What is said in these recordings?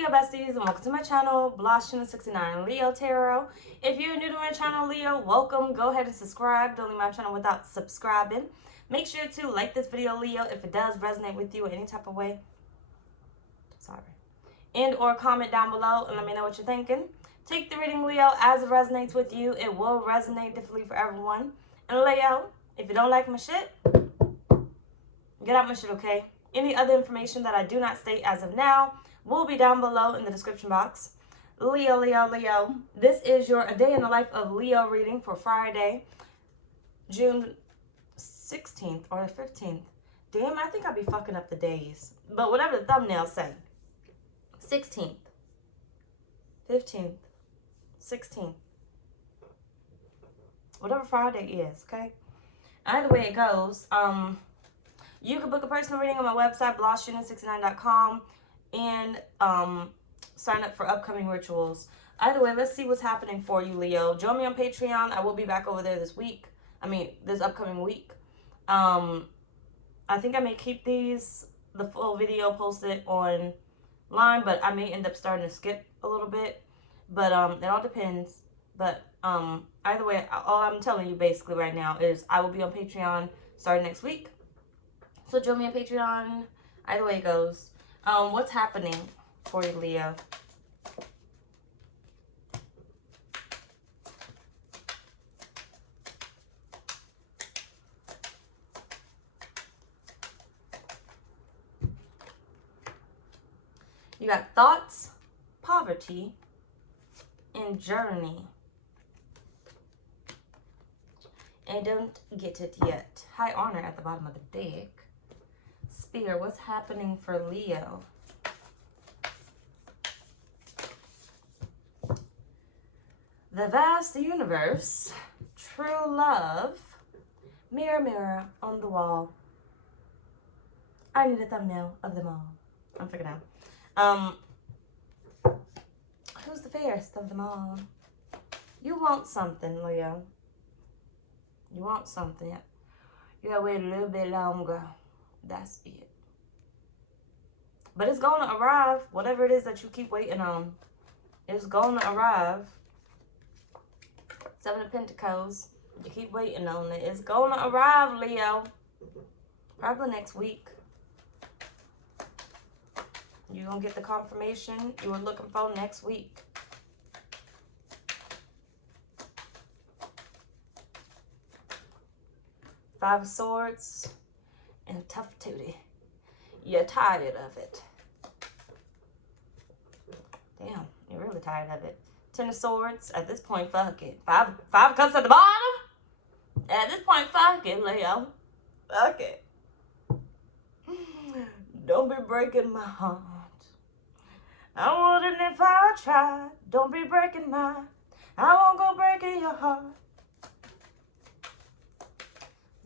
Leo besties, and welcome to my channel, blahscrystalsale Leo Tarot. If you're new to my channel, Leo, welcome. Go ahead and subscribe. Don't leave my channel without subscribing. Make sure to like this video, Leo, if it does resonate with you in any type of way. Sorry. And or comment down below and let me know what you're thinking. Take the reading, Leo, as it resonates with you. It will resonate differently for everyone. And Leo, if you don't like my shit, get out my shit, okay? Any other information that I do not state as of now will be down below in the description box. Leo, Leo, Leo. This is your A Day in the Life of Leo reading for Friday, June 16th or 15th. Damn, I think I'll be fucking up the days. But whatever the thumbnails say. 16th, 15th, 16th. Whatever Friday is, okay? Either way it goes, you can book a personal reading on my website, blahscrystalsale.com, and sign up for upcoming rituals. Either way, let's see what's happening for you, Leo. Join me on Patreon. I will be back over there this upcoming week. I think I may keep the full video posted online, but I may end up starting to skip a little bit. But it all depends. But either way, all I'm telling you basically right now is I will be on Patreon starting next week. So join me on Patreon. Either way it goes. What's happening for you, Leo? You got thoughts, poverty, and journey. And don't get it yet. High honor at the bottom of the deck. Spirit, what's happening for Leo? The vast universe, true love, mirror, mirror on the wall. I need a thumbnail of them all. I'm figuring out. Who's the fairest of them all? You want something, Leo. You want something. You gotta wait a little bit longer. That's it. But it's gonna arrive. Whatever it is that you keep waiting on, it's gonna arrive. Seven of Pentacles. You keep waiting on it. It's gonna arrive, Leo. Probably next week. You're gonna get the confirmation you were looking for next week. Five of Swords and tough tootie. You're tired of it. Damn, you're really tired of it. Ten of Swords. At this point, fuck it. Five cups at the bottom. At this point, fuck it, Leo. Fuck it. Don't be breaking my heart. I wouldn't if I tried. Don't be breaking mine. I won't go breaking your heart.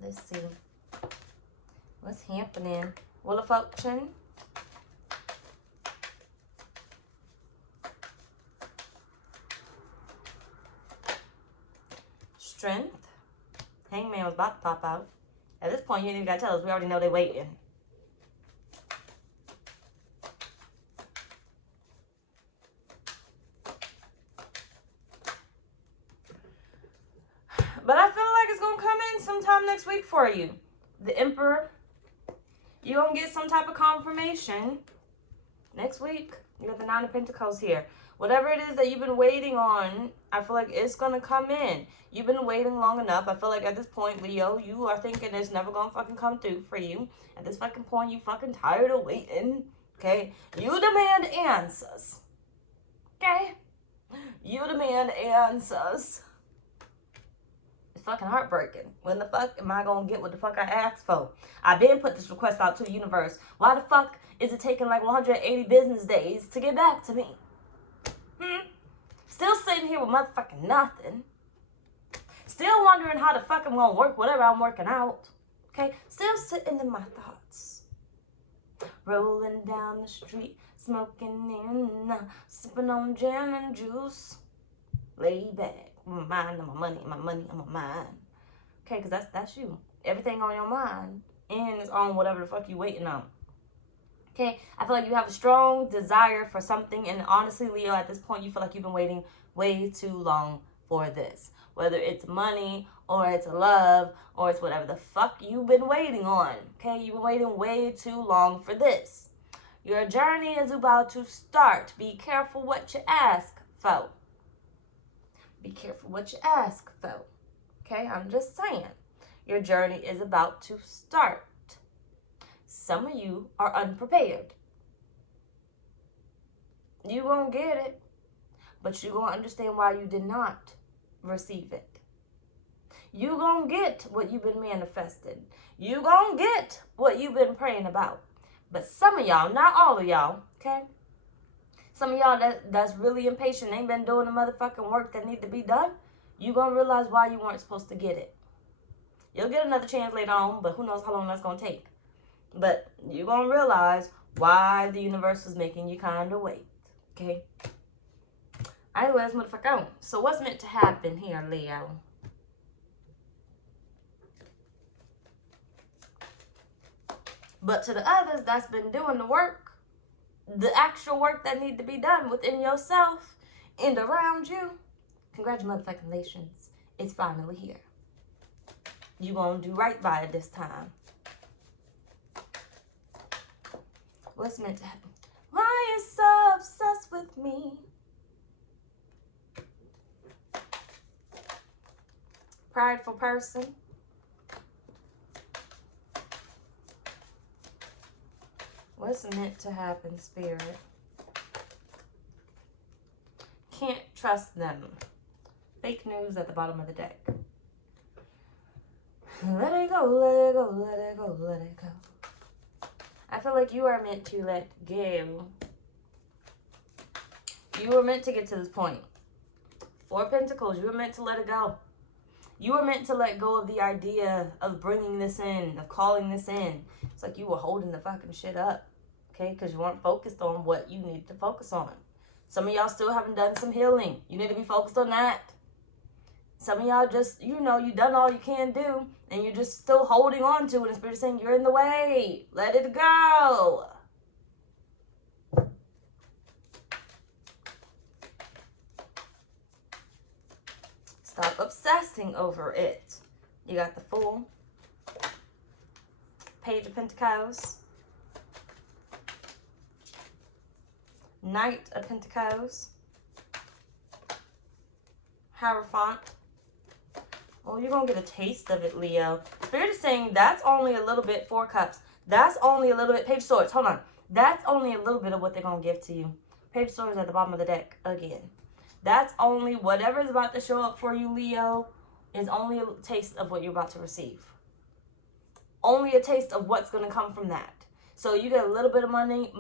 Let's see. What's happening? Wheel of Fortune. Strength. Hangman was about to pop out. At this point, you ain't even got to tell us. We already know they're waiting. But I feel like it's going to come in sometime next week for you. The Emperor. You're going to get some type of confirmation next week. You got the Nine of Pentacles here. Whatever it is that you've been waiting on, I feel like it's going to come in. You've been waiting long enough. I feel like at this point, Leo, you are thinking it's never going to fucking come through for you. At this fucking point, you fucking tired of waiting. Okay? You demand answers. Okay? You demand answers. Fucking heartbreaking. When the fuck am I gonna get what the fuck I asked for? I've been put this request out to the universe. Why the fuck is it taking like 180 business days to get back to me? Still sitting here with motherfucking nothing. Still wondering how the fuck I'm gonna work whatever I'm working out. Okay? Still sitting in my thoughts. Rolling down the street, smoking in, sipping on gin and juice. Lay back. My mind on my money, my money on my mind. Okay, because that's you. Everything on your mind. And it's on whatever the fuck you waiting on. Okay, I feel like you have a strong desire for something, and honestly, Leo, at this point, you feel like you've been waiting way too long for this. Whether it's money, or it's love, or it's whatever the fuck you've been waiting on. Okay, you've been waiting way too long for this. Your journey is about to start. Be careful what you ask for. Be careful what you ask for. Okay, I'm just saying. Your journey is about to start. Some of you are unprepared. You gonna get it, but you gonna understand why you did not receive it. You gonna get what you've been manifesting. You gonna get what you've been praying about. But some of y'all, not all of y'all, okay? Some of y'all that's really impatient, ain't been doing the motherfucking work that need to be done, you gonna realize why you weren't supposed to get it. You'll get another chance later on, but who knows how long that's gonna take. But you're gonna realize why the universe was making you kind of wait, okay? All right, let's motherfucker on. So what's meant to happen here, Leo? But to the others that's been doing the work, the actual work that need to be done within yourself and around you, congratulations, it's finally here. You gonna do right by it this time. What's meant to happen? Why are you so obsessed with me? Prideful person. What's meant to happen, Spirit? Can't trust them. Fake news at the bottom of the deck. Let it go, let it go, let it go, let it go. I feel like you are meant to let go. You were meant to get to this point. Four of Pentacles, you were meant to let it go. You were meant to let go of the idea of bringing this in, of calling this in. It's like you were holding the fucking shit up, okay? Because you weren't focused on what you need to focus on. Some of y'all still haven't done some healing. You need to be focused on that. Some of y'all just, you know, you done all you can do, and you're just still holding on to it. And Spirit saying, you're in the way. Let it go. Stop obsessing over it. You got the Fool. Page of Pentacles. Knight of Pentacles. Hierophant. Well, you're going to get a taste of it, Leo. Spirit is saying that's only a little bit. 4 Cups. That's only a little bit. Page of Swords. Hold on. That's only a little bit of what they're going to give to you. Page of Swords at the bottom of the deck again. That's only whatever is about to show up for you, Leo, is only a taste of what you're about to receive. Only a taste of what's going to come from that. So you get a little bit of money.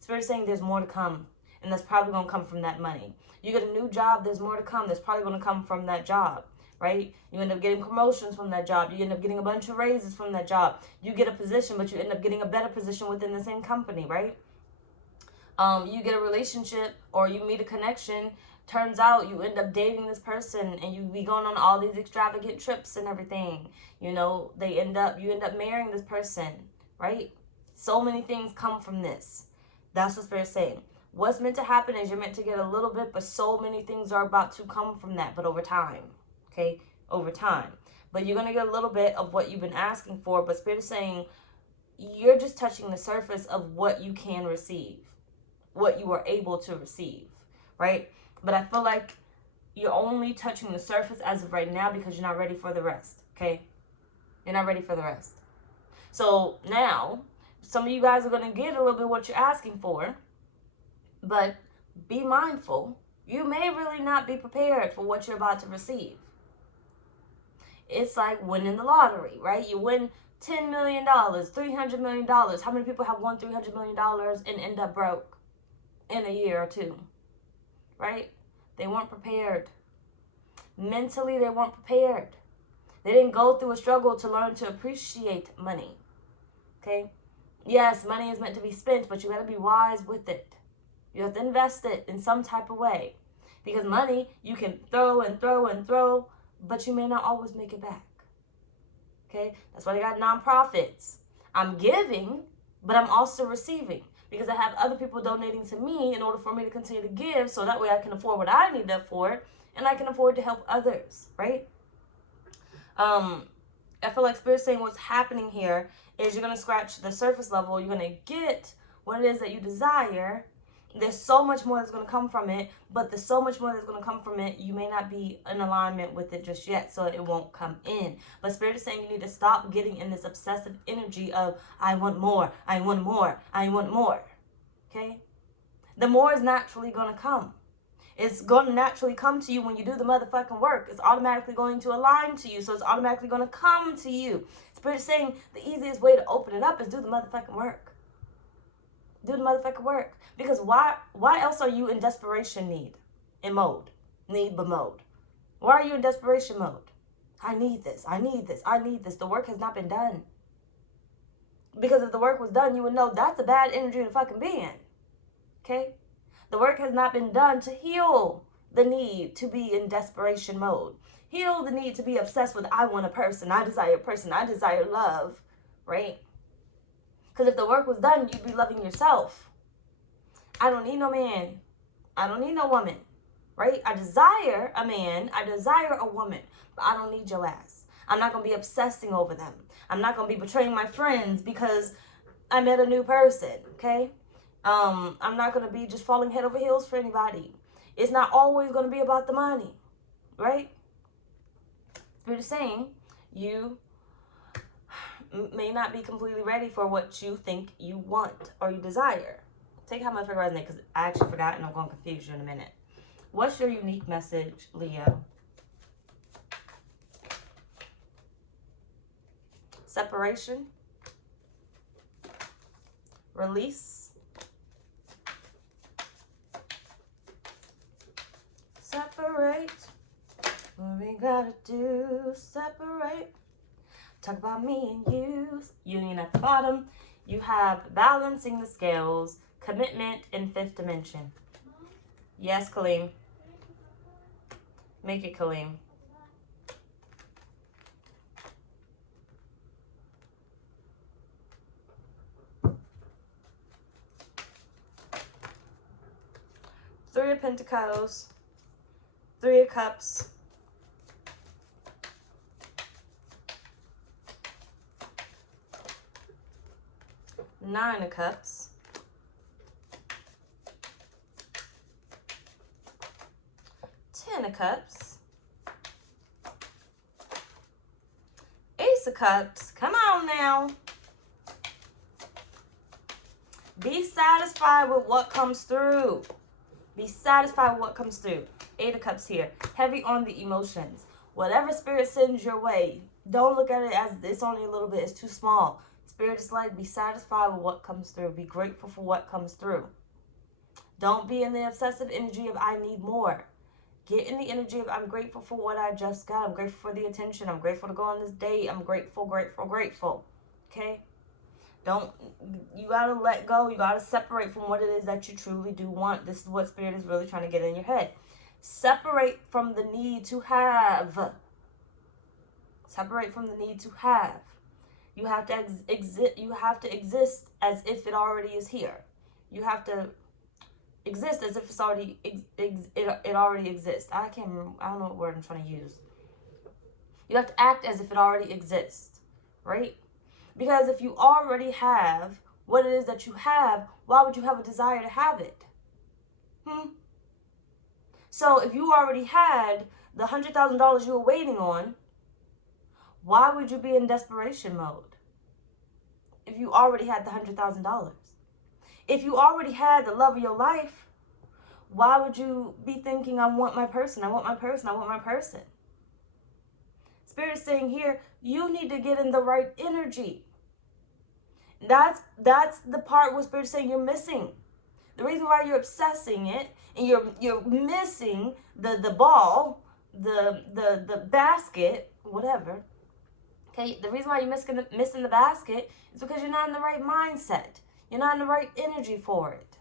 Spirit is saying there's more to come. And that's probably going to come from that money. You get a new job, there's more to come. There's probably going to come from that job. Right? You end up getting promotions from that job. You end up getting a bunch of raises from that job. You get a position, but you end up getting a better position within the same company, right? You get a relationship or you meet a connection. Turns out you end up dating this person and you be going on all these extravagant trips and everything. You know, you end up marrying this person, right? So many things come from this. That's what Spirit's saying. What's meant to happen is you're meant to get a little bit, but so many things are about to come from that, but over time. Okay, over time. But you're going to get a little bit of what you've been asking for. But Spirit is saying you're just touching the surface of what you can receive. What you are able to receive. Right? But I feel like you're only touching the surface as of right now because you're not ready for the rest. Okay? You're not ready for the rest. So now, some of you guys are going to get a little bit what you're asking for. But be mindful. You may really not be prepared for what you're about to receive. It's like winning the lottery, right? You win $10 million, $300 million. How many people have won $300 million and end up broke in a year or two, right? They weren't prepared. Mentally, they weren't prepared. They didn't go through a struggle to learn to appreciate money, okay? Yes, money is meant to be spent, but you got to be wise with it. You have to invest it in some type of way. Because money, you can throw and throw and throw, but you may not always make it back. Okay? That's why they got nonprofits. I'm giving, but I'm also receiving because I have other people donating to me in order for me to continue to give, so that way I can afford what I need to afford and I can afford to help others, right? I feel like Spirit's saying what's happening here is you're going to scratch the surface level. You're going to get what it is that you desire. There's so much more that's going to come from it, but the so much more that's going to come from it, you may not be in alignment with it just yet, so it won't come in. But Spirit is saying you need to stop getting in this obsessive energy of, I want more, I want more, I want more. Okay? The more is naturally going to come. It's going to naturally come to you when you do the motherfucking work. It's automatically going to align to you, so it's automatically going to come to you. Spirit is saying the easiest way to open it up is do the motherfucking work. Do the motherfucking work. Because why else are you in desperation mode? Why are you in desperation mode? I need this, I need this, I need this. The work has not been done. Because if the work was done, you would know that's a bad energy to fucking be in. Okay? The work has not been done to heal the need to be in desperation mode. Heal the need to be obsessed with, I want a person, I desire love, right? Because if the work was done, you'd be loving yourself. I don't need no man. I don't need no woman, right? I desire a man, I desire a woman, but I don't need your ass. I'm not going to be obsessing over them. I'm not going to be betraying my friends because I met a new person, okay? I'm not going to be just falling head over heels for anybody. It's not always going to be about the money, right? Spirit is saying you may not be completely ready for what you think you want or you desire. Take how much I resonate, because I actually forgot and I'm going to confuse you in a minute. What's your unique message, Leo? Separation. Release. Separate. What we gotta do, separate. Talk about me and you. Union at the bottom. You have balancing the scales, commitment in 5th dimension. Yes, Kaleem. Make it, Kaleem. Three of Pentacles. 3 of Cups. Nine of Cups. Ten of Cups. Ace of Cups. Come on now. Be satisfied with what comes through. Be satisfied with what comes through. 8 of Cups here. Heavy on the emotions. Whatever Spirit sends your way, don't look at it as it's only a little bit. It's too small. Spirit is like, be satisfied with what comes through. Be grateful for what comes through. Don't be in the obsessive energy of I need more. Get in the energy of I'm grateful for what I just got. I'm grateful for the attention. I'm grateful to go on this date. I'm grateful, grateful, grateful. Okay? You gotta let go. You gotta separate from what it is that you truly do want. This is what Spirit is really trying to get in your head. Separate from the need to have. Separate from the need to have. You have to exist. You have to exist as if it already is here. You have to exist as if it's already it already exists. I don't know what word I'm trying to use. You have to act as if it already exists, right? Because if you already have what it is that you have, why would you have a desire to have it? So if you already had the $100,000 you were waiting on, why would you be in desperation mode? If you already had the $100,000. If you already had the love of your life, why would you be thinking, I want my person, I want my person, I want my person? Spirit is saying here, you need to get in the right energy. That's the part where Spirit is saying you're missing. The reason why you're obsessing it and you're missing the ball, the basket, whatever. Okay, the reason why you're missing the basket is because you're not in the right mindset. You're not in the right energy for it.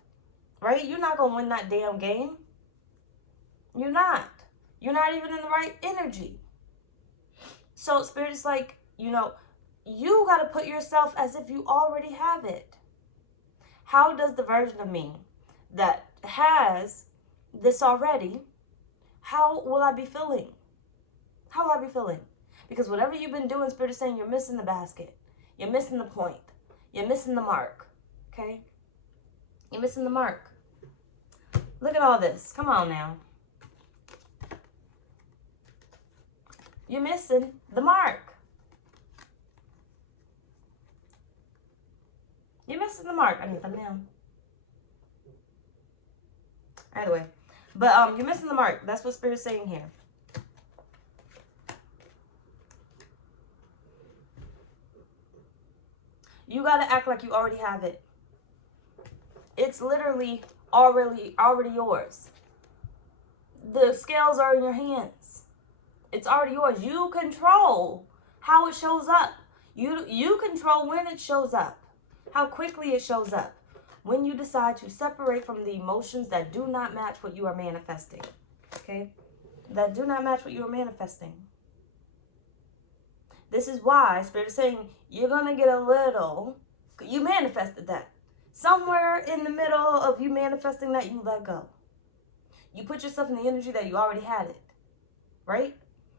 Right? You're not going to win that damn game. You're not. You're not even in the right energy. So Spirit is like, you got to put yourself as if you already have it. How does the version of me that has this already, how will I be feeling? How will I be feeling? Because whatever you've been doing, Spirit is saying you're missing the basket. You're missing the point. You're missing the mark. Okay? You're missing the mark. Look at all this. Come on now. You're missing the mark. You're missing the mark. I need them now. Either way. But you're missing the mark. That's what Spirit's saying here. You gotta act like you already have it. It's literally already yours. The scales are in your hands. It's already yours. You control how it shows up. You control when it shows up, how quickly it shows up. When you decide to separate from the emotions that do not match what you are manifesting. Okay? That do not match what you are manifesting. This is why Spirit is saying you're going to get a little, you manifested that. Somewhere in the middle of you manifesting that, you let go. You put yourself in the energy that you already had it. Right?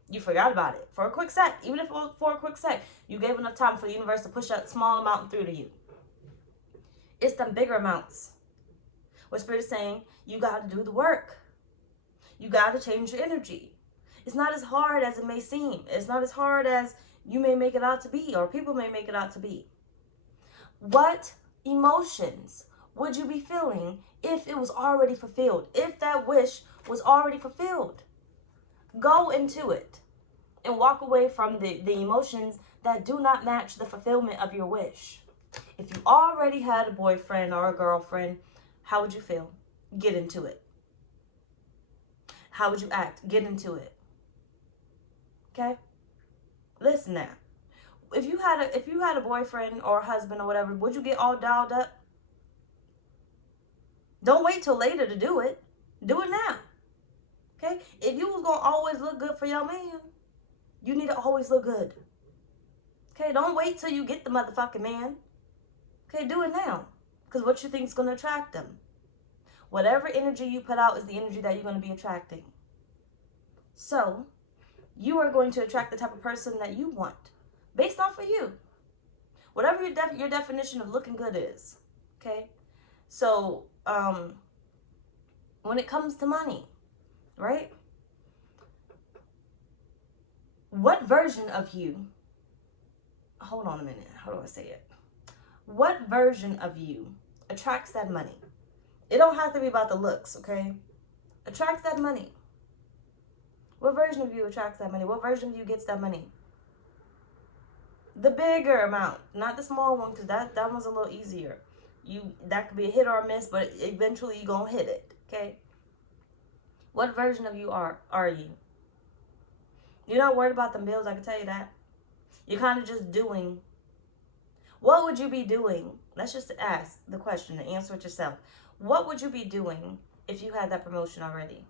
You forgot about it for a quick sec. Even if it was for a quick sec, you gave enough time for the universe to push that small amount through to you. It's them bigger amounts. What Spirit is saying, you got to do the work. You got to change your energy. It's not as hard as it may seem. It's not as hard as you may make it out to be, or people may make it out to be. What emotions would you be feeling if it was already fulfilled? If that wish was already fulfilled? Go into it and walk away from the emotions that do not match the fulfillment of your wish. If you already had a boyfriend or a girlfriend, how would you feel? Get into it. How would you act? Get into it. Okay? Listen now. If you had a boyfriend or a husband or whatever, would you get all dialed up? Don't wait till later to do it. Do it now. Okay? If you was going to always look good for your man, you need to always look good. Okay? Don't wait till you get the motherfucking man. Okay? Do it now. Because what you think is going to attract them. Whatever energy you put out is the energy that you're going to be attracting. So, you are going to attract the type of person that you want. Based off of you. Whatever your definition of looking good is. Okay? So, when it comes to money, right? What version of you, hold on a minute, how do I say it? What version of you attracts that money? It don't have to be about the looks, okay? Attracts that money. What version of you attracts that money? What version of you gets that money? The bigger amount, not the small one, because that one's a little easier. That could be a hit or a miss, but eventually you're going to hit it, okay? What version of you are you? You're not worried about the bills, I can tell you that. You're kind of just doing. What would you be doing? Let's just ask the question and answer it yourself. What would you be doing if you had that promotion already?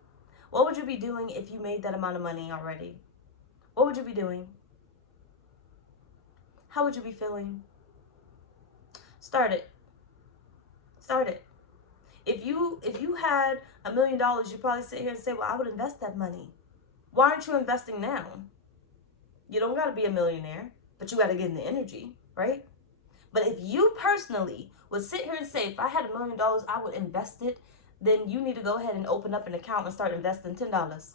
What would you be doing if you made that amount of money already? What would you be doing? How would you be feeling? Start it. Start it. If you had $1 million, you'd probably sit here and say, well, I would invest that money. Why aren't you investing now? You don't got to be a millionaire, but you got to get in the energy, right? But if you personally would sit here and say, if I had $1 million, I would invest it, then you need to go ahead and open up an account and start investing $10.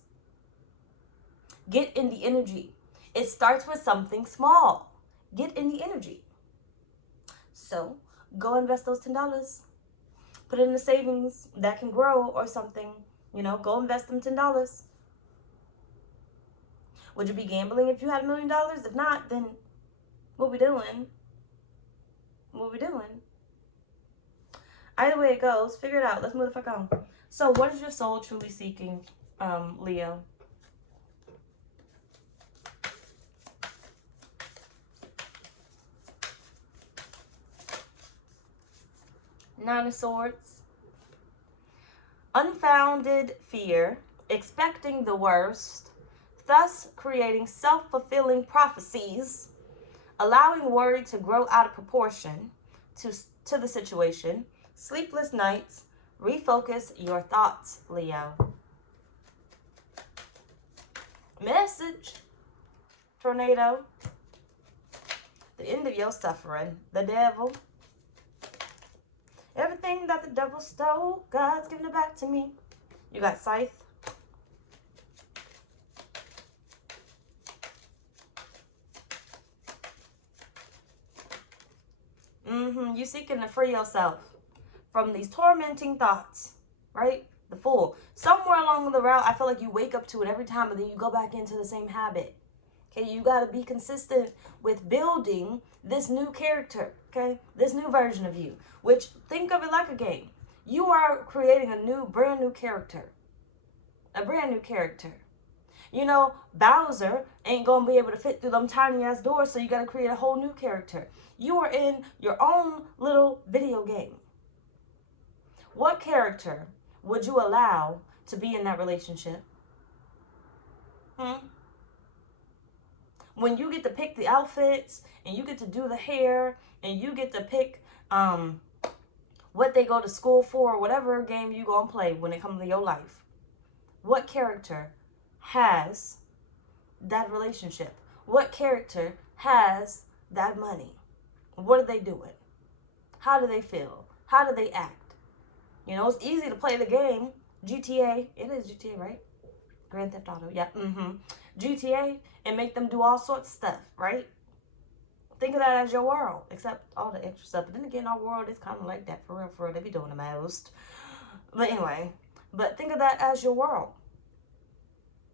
Get in the energy. It starts with something small. Get in the energy. So go invest those $10. Put it in the savings that can grow or something. You know, go invest them $10. Would you be gambling if you had $1 million? If not, then what we doing? What we doing? Either way it goes, figure it out. Let's move the fuck on. So what is your soul truly seeking, Leo? Nine of Swords. Unfounded fear, expecting the worst, thus creating self-fulfilling prophecies, allowing worry to grow out of proportion to the situation, sleepless nights. Refocus your thoughts, Leo. Message, tornado. The end of your suffering. The devil. Everything that the devil stole, God's giving it back to me. You got scythe. You seeking to free yourself from these tormenting thoughts, right? The Fool. Somewhere along the route, I feel like you wake up to it every time, but then you go back into the same habit. Okay, you got to be consistent with building this new character, okay? This new version of you, which, think of it like a game. You are creating a brand new character. A brand new character. You know, Bowser ain't going to be able to fit through them tiny ass doors, so you got to create a whole new character. You are in your own little video game. What character would you allow to be in that relationship? When you get to pick the outfits, and you get to do the hair, and you get to pick what they go to school for, whatever game you gonna play when it comes to your life. What character has that relationship? What character has that money? What are they doing? How do they feel? How do they act? You know, it's easy to play the game. GTA, it is GTA, right? Grand Theft Auto, yeah. GTA, and make them do all sorts of stuff, right? Think of that as your world, except all the extra stuff. But then again, our world is kind of like that, for real. They be doing the most. But anyway, but think of that as your world.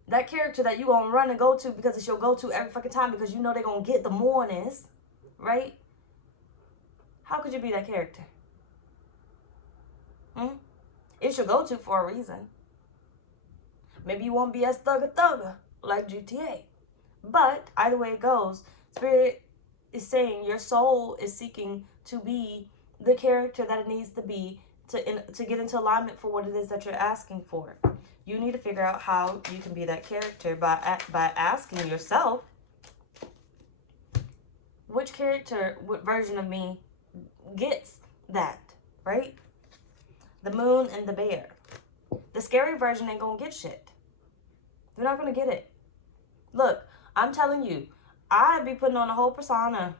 That character that you gonna run and go to because it's your go-to every fucking time because you know they're gonna get the mornings, right? How could you be that character? It's your go-to for a reason. Maybe you won't be as thugger like GTA. But either way it goes, Spirit is saying your soul is seeking to be the character that it needs to be to get into alignment for what it is that you're asking for. You need to figure out how you can be that character by asking yourself, which character, what version of me gets that, right? The Moon and the Bear. The scary version ain't gonna get shit. They're not gonna get it. Look, I'm telling you, I be putting on a whole persona.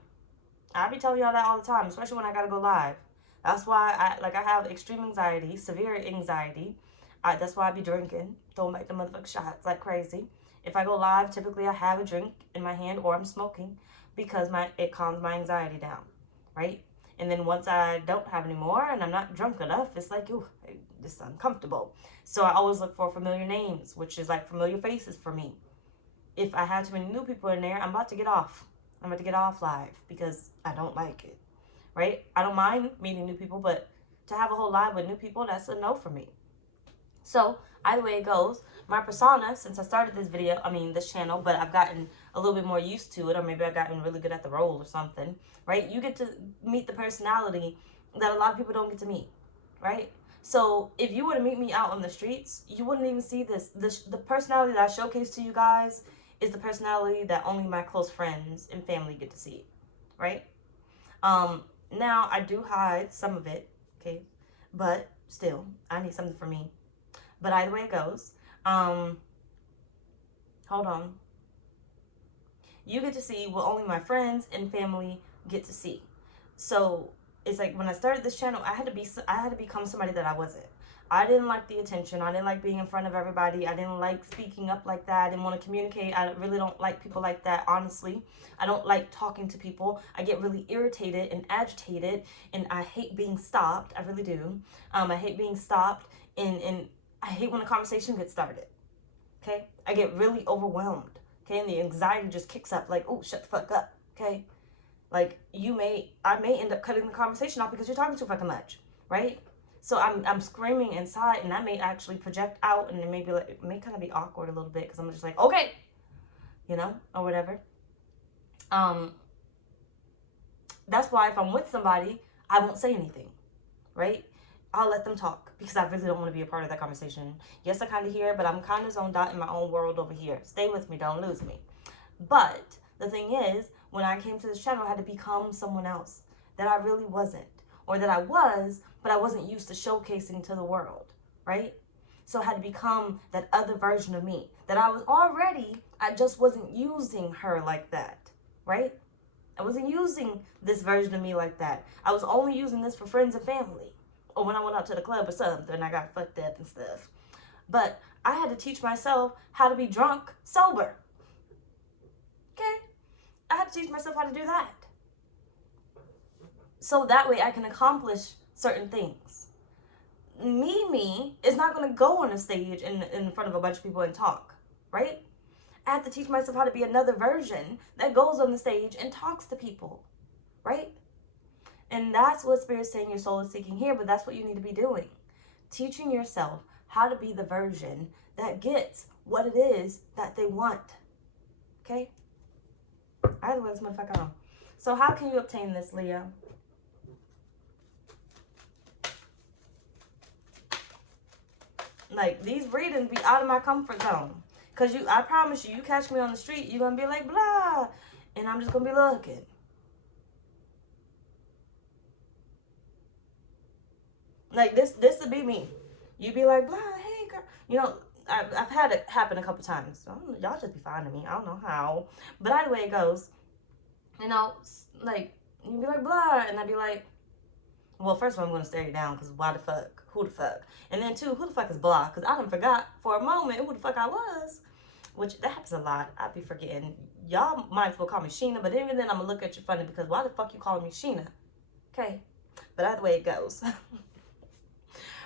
I be telling y'all that all the time, especially when I gotta go live. That's why I have extreme anxiety, severe anxiety. That's why I be drinking, throwing back the motherfucking shots like crazy. If I go live, typically I have a drink in my hand or I'm smoking because it calms my anxiety down, right? And then once I don't have any more and I'm not drunk enough, it's like, ooh, it's uncomfortable. So I always look for familiar names, which is like familiar faces for me. If I have too many new people in there, I'm about to get off. I'm about to get off live because I don't like it, right? I don't mind meeting new people, but to have a whole live with new people, that's a no for me. So either way it goes, my persona, since I started this channel, but I've gotten a little bit more used to it, or maybe I've gotten really good at the role or something, right? You get to meet the personality that a lot of people don't get to meet, right? So if you were to meet me out on the streets, you wouldn't even see this. The personality that I showcase to you guys is the personality that only my close friends and family get to see, right? Now I do hide some of it, okay? But still, I need something for me. But either way it goes, hold on. You get to see what only my friends and family get to see. So it's like when I started this channel, I had to become somebody that I wasn't. I didn't like the attention. I didn't like being in front of everybody. I didn't like speaking up like that. I didn't want to communicate. I really don't like people like that, honestly. I don't like talking to people. I get really irritated and agitated, and I hate being stopped. I really do. I hate being stopped, and I hate when a conversation gets started, okay? I get really overwhelmed, okay? And the anxiety just kicks up, like, oh, shut the fuck up, okay? Like, I may end up cutting the conversation off because you're talking too fucking much, right? So I'm screaming inside, and I may actually project out, and it may be like, it may kind of be awkward a little bit because I'm just like, okay, you know, or whatever. That's why if I'm with somebody, I won't say anything, right? I'll let them talk because I really don't want to be a part of that conversation. Yes, I kind of hear, but I'm kind of zoned out in my own world over here. Stay with me, don't lose me. But the thing is, when I came to this channel, I had to become someone else that I really wasn't, or that I was, but I wasn't used to showcasing to the world, right? So I had to become that other version of me that I was already, I just wasn't using her like that, right? I wasn't using this version of me like that. I was only using this for friends and family, or when I went out to the club or something, I got fucked up and stuff. But I had to teach myself how to be drunk sober. Okay? I had to teach myself how to do that. So that way I can accomplish certain things. Me is not going to go on a stage in front of a bunch of people and talk, right? I have to teach myself how to be another version that goes on the stage and talks to people, right? And that's what Spirit's saying your soul is seeking here, but that's what you need to be doing. Teaching yourself how to be the version that gets what it is that they want, okay? Either way, this motherfucker on. So how can you obtain this, Leo? Like, these readings be out of my comfort zone. Because I promise you catch me on the street, you're going to be like, blah. And I'm just going to be looking. Like, this would be me. You be like, blah, hey, girl. You know, I've had it happen a couple times. So y'all just be finding me. I don't know how. But either way it goes, you know, like, you be like, blah. And I'd be like, well, first of all, I'm going to stare you down because why the fuck? Who the fuck? And then, two, who the fuck is blah? Because I done forgot for a moment who the fuck I was. Which, that happens a lot. I be forgetting. Y'all might as well call me Sheena, but even then, I'm going to look at you funny because why the fuck you calling me Sheena? Okay? But either way it goes.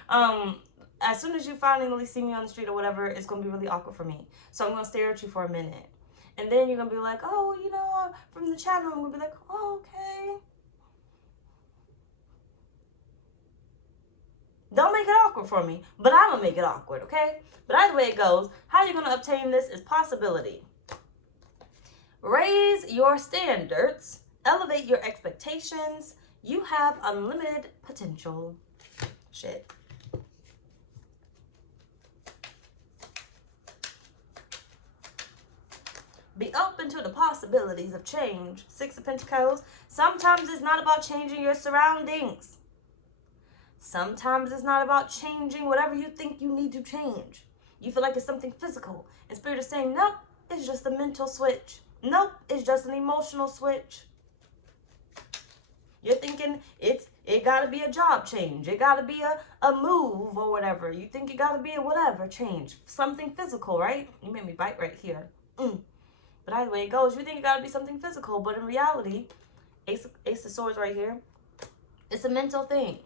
As soon as you finally see me on the street or whatever, it's going to be really awkward for me. So I'm going to stare at you for a minute. And then you're going to be like, oh, you know, from the channel. I'm going to be like, oh, okay. Don't make it awkward for me, but I'm going to make it awkward, okay? But either way it goes, how you're going to obtain this is possibility. Raise your standards. Elevate your expectations. You have unlimited potential. Shit. Be open to the possibilities of change. Six of Pentacles. Sometimes it's not about changing your surroundings. Sometimes it's not about changing whatever you think you need to change. You feel like it's something physical. And Spirit is saying, nope, it's just a mental switch. Nope, it's just an emotional switch. You're thinking it got to be a job change. It got to be a move or whatever. You think it got to be a whatever change. Something physical, right? You made me bite right here. But either way it goes, you think it got to be something physical. But in reality, Ace of Swords right here, it's a mental thing.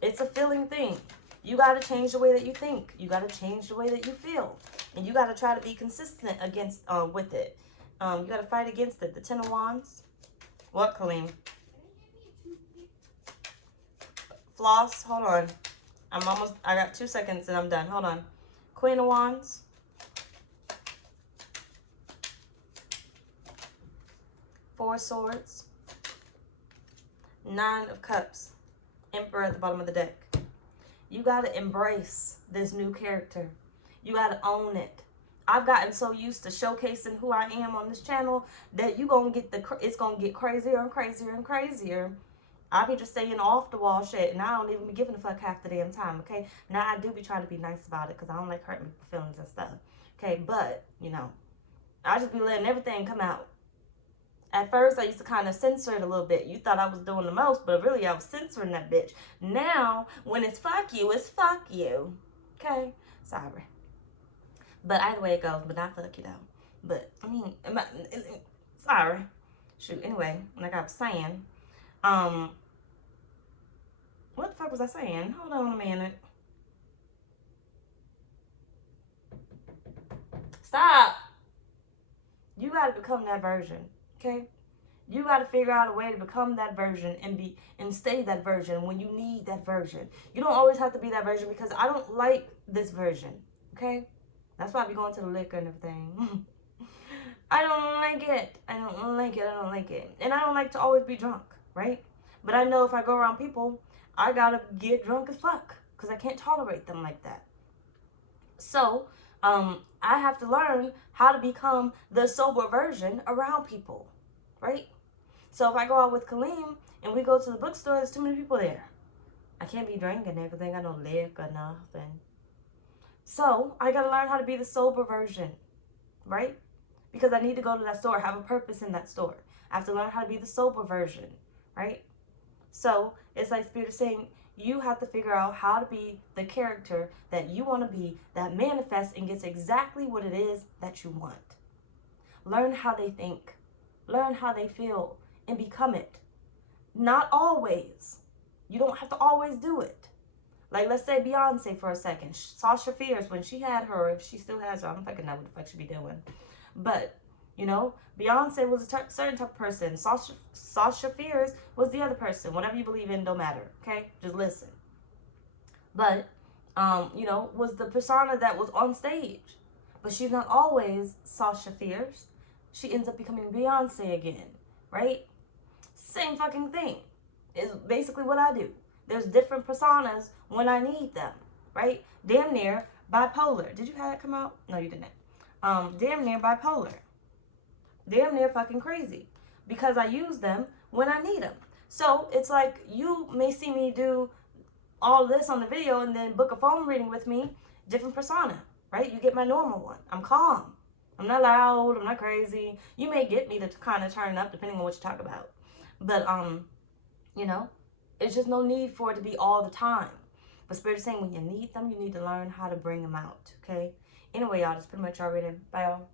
It's a feeling thing. You got to change the way that you think. You got to change the way that you feel. And you got to try to be consistent against with it. You got to fight against it. The Ten of Wands. What, Kaleem? Floss. Hold on. I got 2 seconds and I'm done. Hold on. Queen of Wands. Four of Swords. Nine of Cups. Emperor at the bottom of the deck. You got to embrace this new character. You got to own it. I've gotten so used to showcasing who I am on this channel that it's going to get crazier and crazier and crazier. I be just saying off the wall shit and I don't even be giving a fuck half the damn time, okay? Now I do be trying to be nice about it because I don't like hurting people's feelings and stuff, okay? But, you know, I just be letting everything come out. At first, I used to kind of censor it a little bit. You thought I was doing the most, but really I was censoring that bitch. Now, when it's fuck you, it's fuck you. Okay? Sorry. But either way it goes, but not fuck you though. But, I mean, sorry. Shoot, anyway, like I was saying, what the fuck was I saying? Hold on a minute. Stop. You got to become that version. Okay, you got to figure out a way to become that version and stay that version when you need that version. You don't always have to be that version because I don't like this version. Okay, that's why I be going to the liquor and everything. I don't like it. I don't like it. I don't like it. And I don't like to always be drunk, right? But I know if I go around people, I gotta get drunk as fuck because I can't tolerate them like that. So I have to learn how to become the sober version around people, right? So if I go out with Kaleem and we go to the bookstore, there's too many people there. I can't be drinking there because I ain't got no liquor or nothing. So I got to learn how to be the sober version, right? Because I need to go to that store, have a purpose in that store. I have to learn how to be the sober version, right? So it's like Spirit is saying, you have to figure out how to be the character that you want to be, that manifests and gets exactly what it is that you want. Learn how they think, learn how they feel, and become it. Not always. You don't have to always do it. Like, let's say Beyonce for a second. Sasha Fierce, when she had her, if she still has her, I don't fucking know what the fuck she be doing. But, you know, Beyonce was a certain type of person. Sasha Fierce was the other person. Whatever you believe in, don't matter, okay? Just listen. But, you know, was the persona that was on stage. But she's not always Sasha Fierce. She ends up becoming Beyonce again, right? Same fucking thing. Is basically what I do. There's different personas when I need them, right? Damn near bipolar. Did you have that come out? No, you didn't. Damn near bipolar. Damn near fucking crazy. Because I use them when I need them. So it's like you may see me do all this on the video and then book a phone reading with me, different persona, right? You get my normal one. I'm calm. I'm not loud. I'm not crazy. You may get me to kind of turn up depending on what you talk about. But, you know, it's just no need for it to be all the time. But Spirit is saying when you need them, you need to learn how to bring them out, okay? Anyway, y'all, that's pretty much already. Bye, y'all.